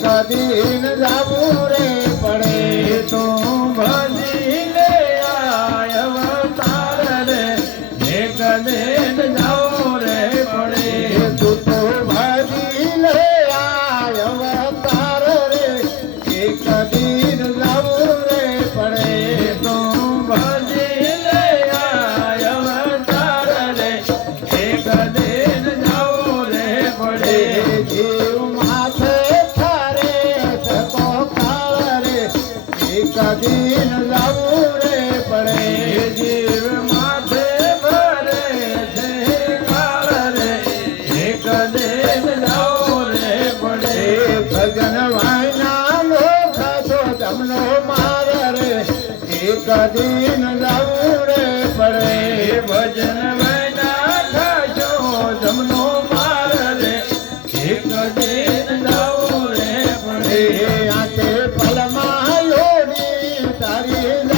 સદીન જાવું રે પડે તો ભજી લે અવતાર રે એક દેન જાવું રે પડે. તું તો ભજી લે અવતાર રે એક દિન જાવું રે પડે તો ભજી લે અવતાર રે એક જાવું રે પડે. સજીન લાવું રે પડે જીવ માથે ભરે છે કાળ રે એક દેન લાવું રે પડે ભગન વાયના લોકા તો તમનો માર રે. એક દિન લાવું રે પડે ભજન વાયના ખાજો તમનો એક દિન yeah.